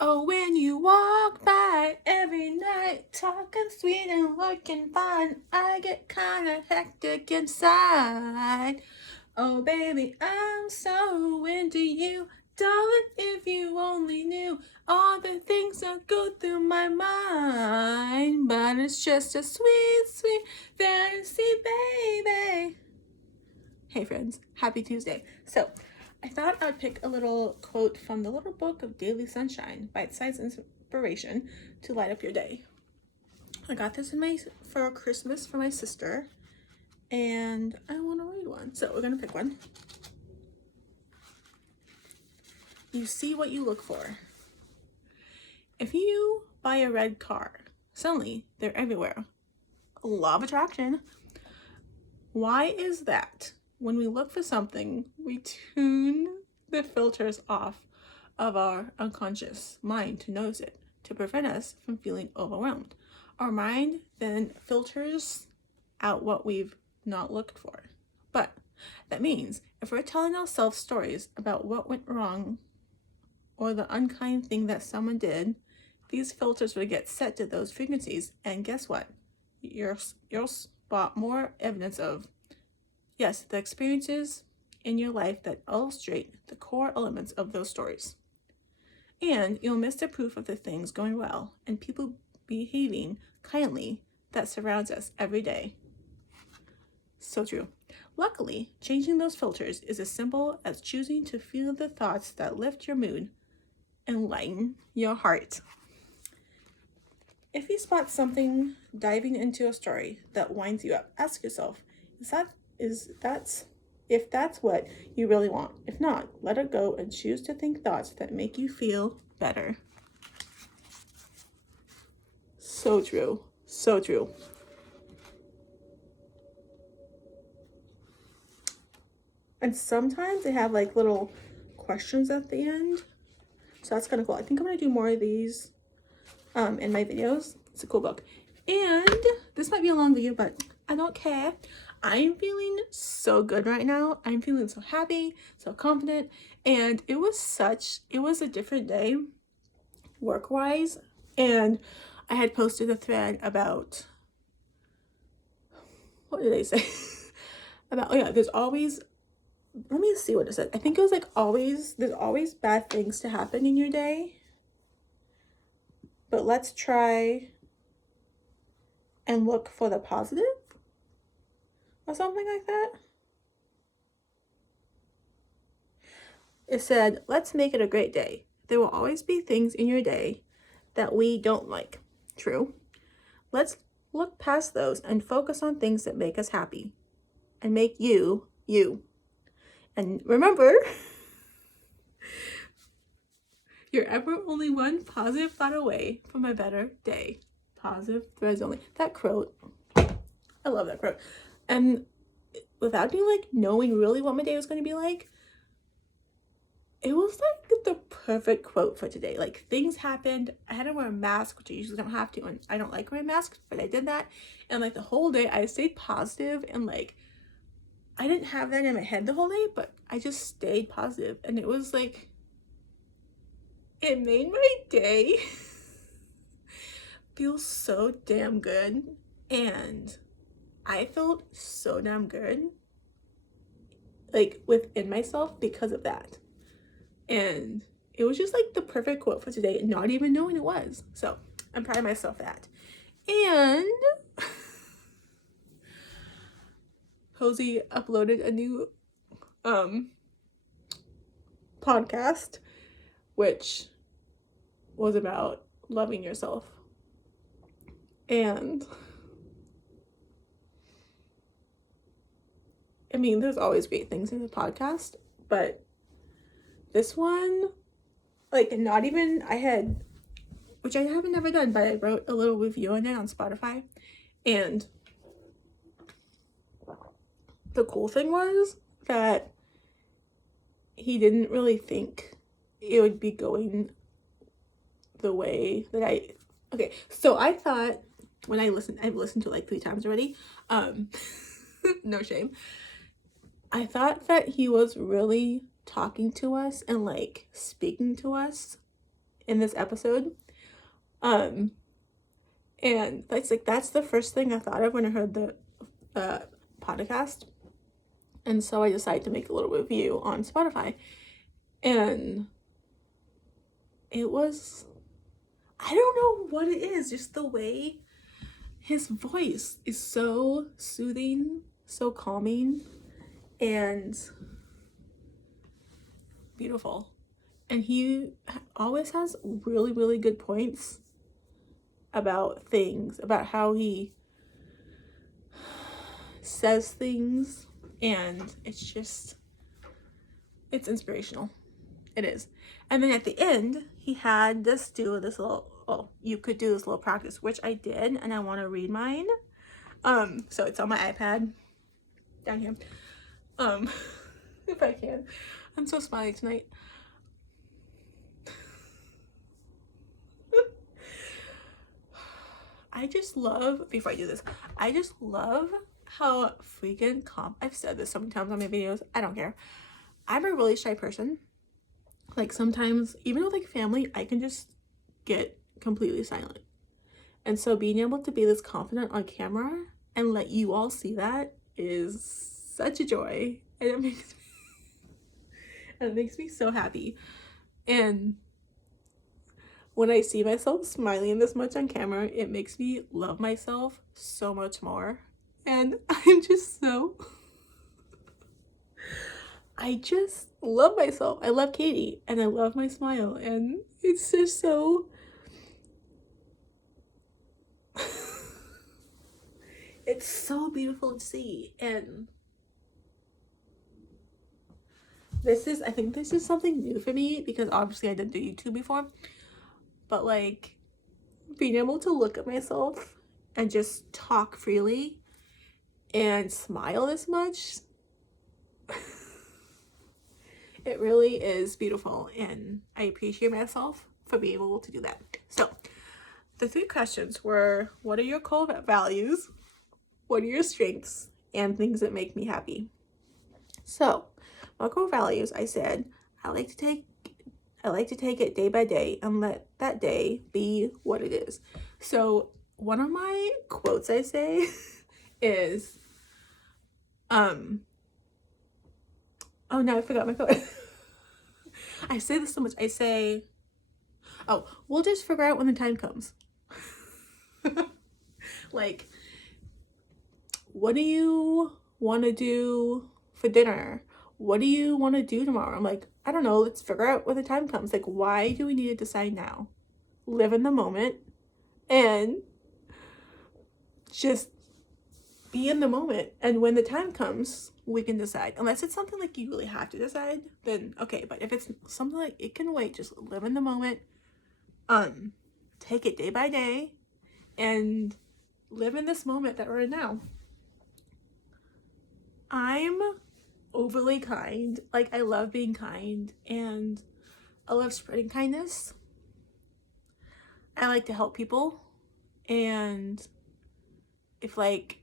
Oh, when you walk by every night, talking sweet and looking fine, I get kinda hectic inside. Oh, baby, I'm so into you. Darling, if you only knew all the things that go through my mind. But it's just a sweet, sweet fantasy, baby. Hey friends, happy Tuesday. So, I thought I'd pick a little quote from the little book of Daily Sunshine, bite-sized inspiration to light up your day. I got this for Christmas for my sister, and I want to read one. So we're gonna pick one. You see what you look for. If you buy a red car, suddenly they're everywhere. Law of attraction. Why is that? When we look for something, we tune the filters off of our unconscious mind to notice it, to prevent us from feeling overwhelmed. Our mind then filters out what we've not looked for. But that means if we're telling ourselves stories about what went wrong or the unkind thing that someone did, these filters will get set to those frequencies, and guess what? You'll spot more evidence of, yes, the experiences in your life that illustrate the core elements of those stories. And you'll miss the proof of the things going well and people behaving kindly that surrounds us every day. So true. Luckily, changing those filters is as simple as choosing to feel the thoughts that lift your mood and lighten your heart. If you spot something diving into a story that winds you up, ask yourself, if that's what you really want. If not, let it go and choose to think thoughts that make you feel better. So true. So true. And sometimes they have like little questions at the end. So that's kind of cool. I think I'm going to do more of these in my videos. It's a cool book. And this might be a long video, but I don't care. I'm feeling so good right now. I'm feeling so happy, so confident. And it was a different day work-wise. And I had posted a thread about, what did they say? About, oh yeah, there's always, let me see what it said. I think it was like there's always bad things to happen in your day. But let's try and look for the positive or something like that. It said, let's make it a great day. There will always be things in your day that we don't like. True. Let's look past those and focus on things that make us happy and make you, you. And remember, you're ever only one positive thought away from a better day. Positive threads only. That quote, I love that quote. And without me like knowing really what my day was going to be like, it was like the perfect quote for today. Like, things happened. I had to wear a mask, which I usually don't have to, and I don't like wearing masks, but I did that. And like the whole day I stayed positive, and like I didn't have that in my head the whole day, but I just stayed positive. And it was like, it made my day feel so damn good. And I felt so damn good, like within myself, because of that. And it was just like the perfect quote for today, not even knowing it was. So I'm proud of myself for that. And Posey uploaded a new podcast, which was about loving yourself. And I mean, there's always great things in the podcast, but this one, like, not even, which I haven't never done, but I wrote a little review on it on Spotify. And the cool thing was that he didn't really think it would be going the way that okay, so I thought when I've listened to it like 3 times already, no shame. I thought that he was really talking to us and like speaking to us in this episode. And that's the first thing I thought of when I heard the podcast. And so I decided to make a little review on Spotify. And it was, I don't know what it is, just the way his voice is so soothing, so calming, and beautiful. And he always has really, really good points about things, about how he says things, and it's inspirational. It is. And then at the end, he had us do this little, well, you could do this little practice, which I did, and I want to read mine. So it's on my iPad down here. If I can. I'm so smiley tonight. I just love, before I do this, I just love how freaking I've said this so many times on my videos, I don't care. I'm a really shy person. Like sometimes, even with like family, I can just get completely silent. And so being able to be this confident on camera and let you all see that is such a joy. And it makes me so happy. And when I see myself smiling this much on camera, it makes me love myself so much more. And I'm just I just love myself. I love Katie and I love my smile. And it's just so, it's so beautiful to see. And I think this is something new for me because obviously I didn't do YouTube before. But like being able to look at myself and just talk freely and smile this much, it really is beautiful, and I appreciate myself for being able to do that. So the 3 questions were, what are your core values? What are your strengths? And things that make me happy. So my core values, I said, I like to take it day by day and let that day be what it is. So one of my quotes I say is, oh no, I forgot my quote. I say this so much. I say, oh, we'll just figure out when the time comes. Like, what do you want to do for dinner? What do you want to do tomorrow? I'm like, I don't know. Let's figure out when the time comes. Like, why do we need to decide now? Live in the moment and just be in the moment. And when the time comes, we can decide. Unless it's something like you really have to decide, then okay. But if it's something like it can wait, just live in the moment. Take it day by day and live in this moment that we're in now. I'm overly kind. Like, I love being kind and I love spreading kindness. I like to help people. And if like,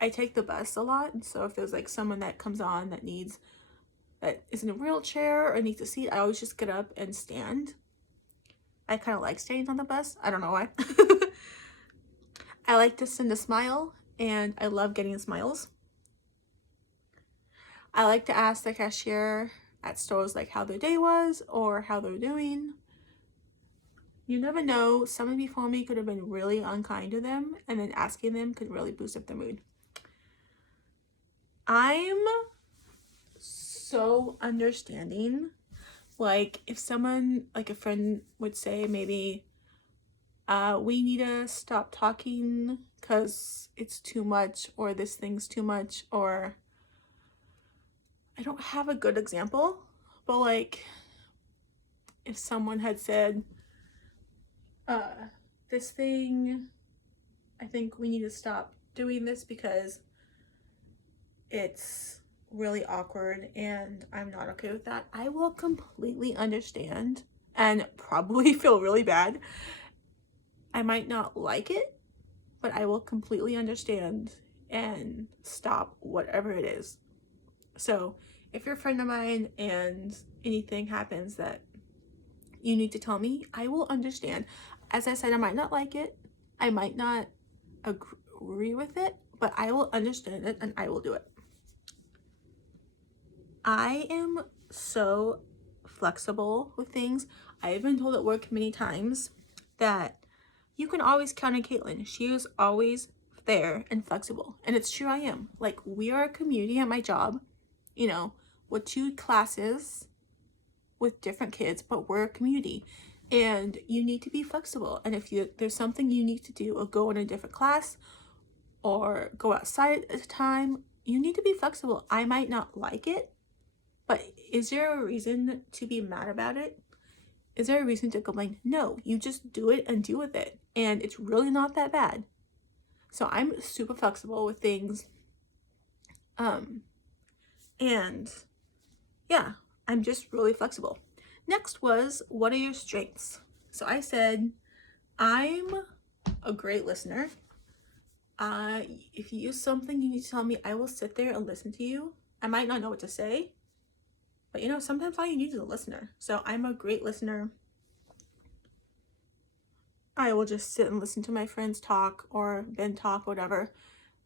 I take the bus a lot. And so if there's like someone that comes on that is in a wheelchair or needs a seat, I always just get up and stand. I kind of like standing on the bus. I don't know why. I like to send a smile and I love getting smiles. I like to ask the cashier at stores like how their day was or how they're doing. You never know, someone before me could have been really unkind to them, and then asking them could really boost up their mood. I'm so understanding. Like if someone, like a friend would say maybe, we need to stop talking because it's too much, or this thing's too much, or I don't have a good example, but like if someone had said, this thing, I think we need to stop doing this because it's really awkward and I'm not okay with that, I will completely understand and probably feel really bad. I might not like it, but I will completely understand and stop whatever it is. So if you're a friend of mine and anything happens that you need to tell me. I will understand. As I said, I might not like it. I might not agree with it, but I will understand it and I will do it. I am so flexible with things. I have been told at work many times that you can always count on Caitlin. She is always there and flexible. And it's true, I am. Like, we are a community at my job, you know, with 2 classes with different kids, but we're a community. And you need to be flexible. And if there's something you need to do, or go in a different class, or go outside at a time, you need to be flexible. I might not like it, but is there a reason to be mad about it? Is there a reason to complain? No, you just do it and deal with it. And it's really not that bad. So I'm super flexible with things. And yeah, I'm just really flexible. Next was, what are your strengths? So I said, I'm a great listener. If you use something you need to tell me, I will sit there and listen to you. I might not know what to say, but you know, sometimes all you need is a listener. So I'm a great listener. I will just sit and listen to my friends talk, or Ben talk, whatever,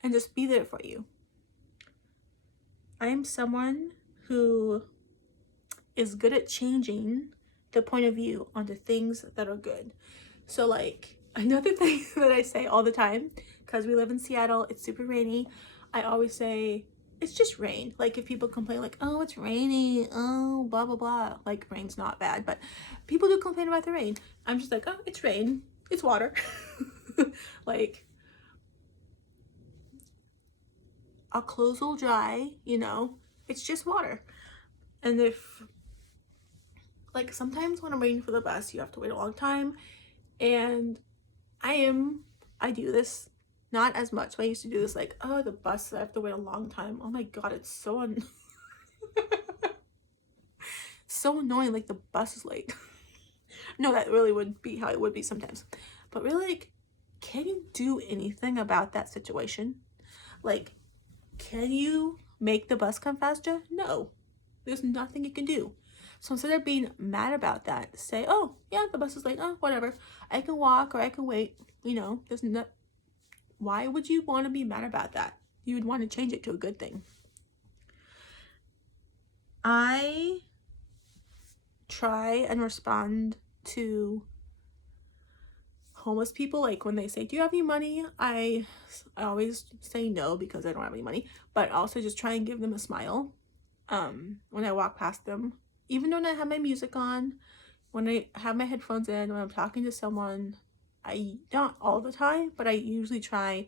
and just be there for you. I am someone who is good at changing the point of view onto things that are good. So like, another thing that I say all the time, because we live in Seattle, it's super rainy, I always say, it's just rain. Like, if people complain like, oh, it's rainy, oh, blah, blah, blah. Like, rain's not bad, but people do complain about the rain. I'm just like, oh, it's rain. It's water. Like, our clothes will dry, you know, it's just water. And if, like, sometimes when I'm waiting for the bus, you have to wait a long time. And I do this, not as much. I used to do this, like, oh, the bus, I have to wait a long time. Oh my God, it's so so annoying. Like, the bus is late. No, that really would be how it would be sometimes. But really, like, can you do anything about that situation? Like, can you make the bus come faster? No, there's nothing you can do. So instead of being mad about that, say, oh, yeah, the bus is late. Oh, whatever. I can walk, or I can wait. You know, there's not. Why would you want to be mad about that? You would want to change it to a good thing. I try and respond to homeless people, like when they say, do you have any money? I always say no, because I don't have any money, but also just try and give them a smile when I walk past them, even when I have my music on, when I have my headphones in, when I'm talking to someone. I don't all the time, but I usually try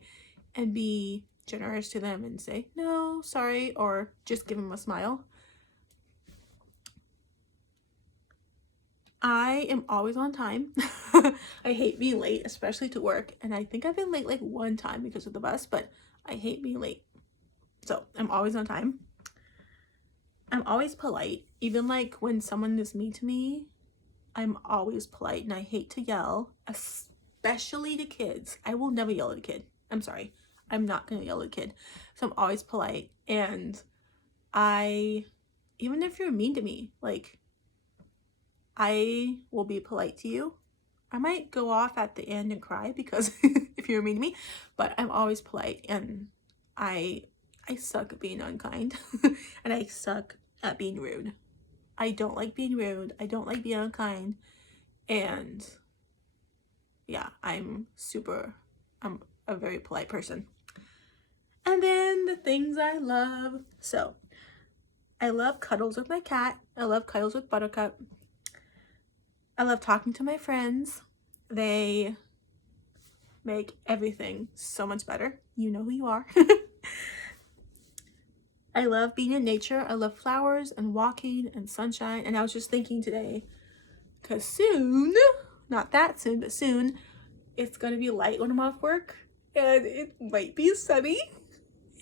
and be generous to them and say no, sorry, or just give them a smile. I am always on time. I hate being late, especially to work. And I think I've been late like one time because of the bus, but I hate being late. So I'm always on time. I'm always polite. Even like when someone is mean to me, I'm always polite, and I hate to yell, especially to kids. I will never yell at a kid. I'm sorry. I'm not going to yell at a kid. So I'm always polite. And even if you're mean to me, like, I will be polite to you. I might go off at the end and cry because if you're mean to me, but I'm always polite, and I suck at being unkind and I suck at being rude. I don't like being rude. I don't like being unkind. And yeah, I'm a very polite person. And then the things I love. So I love cuddles with my cat. I love cuddles with Buttercup. I love talking to my friends. They make everything so much better. You know who you are. I love being in nature. I love flowers and walking and sunshine. And I was just thinking today, because soon, not that soon, but soon, it's going to be light when I'm off work. And it might be sunny.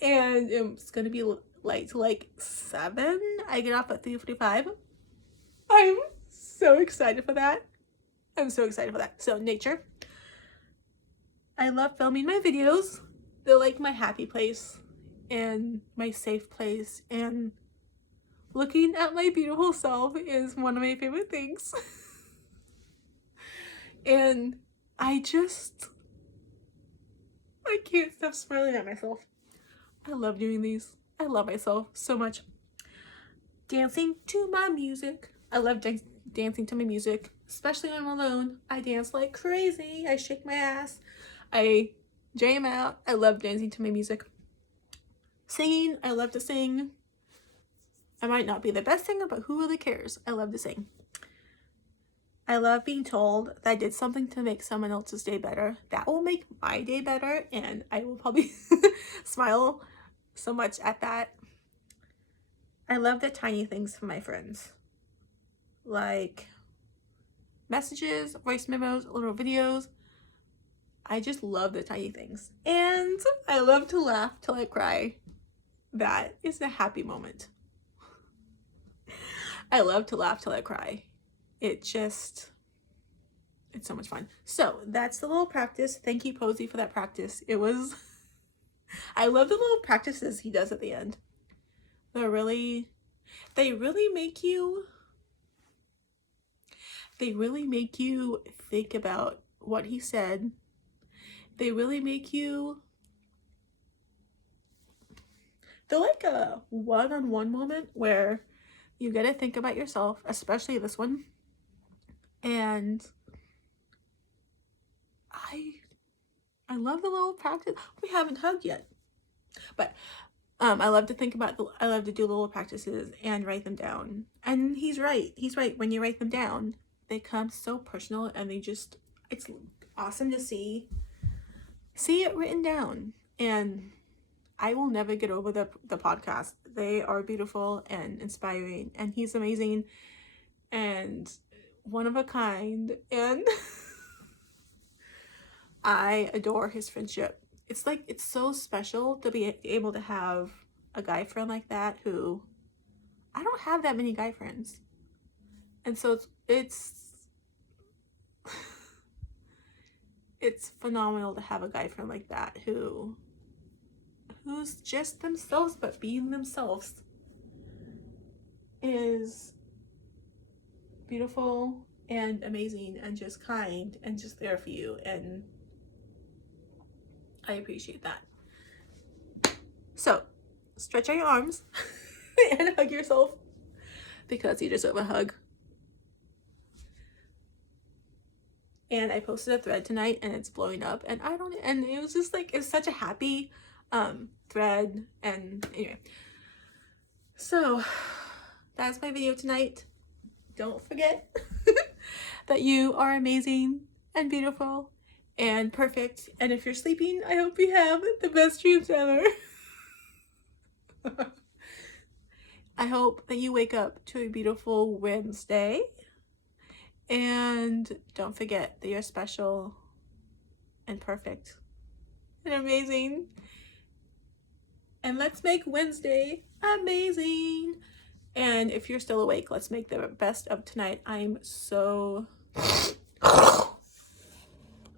And it's going to be light till like 7. I get off at 3:45. I'm so excited for that. I'm so excited for that. So nature. I love filming my videos. They're like my happy place and my safe place, and looking at my beautiful self is one of my favorite things. And I can't stop smiling at myself. I love doing these. I love myself so much. Dancing to my music. I love dancing to my music, especially when I'm alone. I dance like crazy. I shake my ass. I jam out. I love dancing to my music. Singing. I love to sing. I might not be the best singer, but who really cares? I love to sing. I love being told that I did something to make someone else's day better. That will make my day better, and I will probably smile so much at that. I love the tiny things from my friends, like messages, voice memos, little videos. I just love the tiny things. And I love to laugh till I cry. That is a happy moment. I love to laugh till I cry. It's so much fun. So that's the little practice. Thank you, Posey, for that practice. I love the little practices he does at the end. They really make you think about what he said. They really make you, they're like a one-on-one moment where you get to think about yourself, especially this one. And I love the little practice. We haven't hugged yet, but I love to I love to do little practices and write them down. And he's right. When you write them down, they come so personal, and it's awesome to see it written down. And I will never get over the podcast. They are beautiful and inspiring, and he's amazing and one of a kind, and I adore his friendship. It's so special to be able to have a guy friend like that, who I don't have that many guy friends. And so it's phenomenal to have a guy friend like that who's just themselves, but being themselves is beautiful and amazing and just kind and just there for you, and I appreciate that. So stretch out your arms and hug yourself, because you deserve a hug. And I posted a thread tonight, and it's blowing up, and it was just it's such a happy thread. And anyway, so that's my video tonight. Don't forget that you are amazing and beautiful and perfect. And if you're sleeping, I hope you have the best dreams ever. I hope that you wake up to a beautiful Wednesday. And don't forget that you're special and perfect and amazing. And let's make Wednesday amazing. And if you're still awake, let's make the best of tonight. I'm so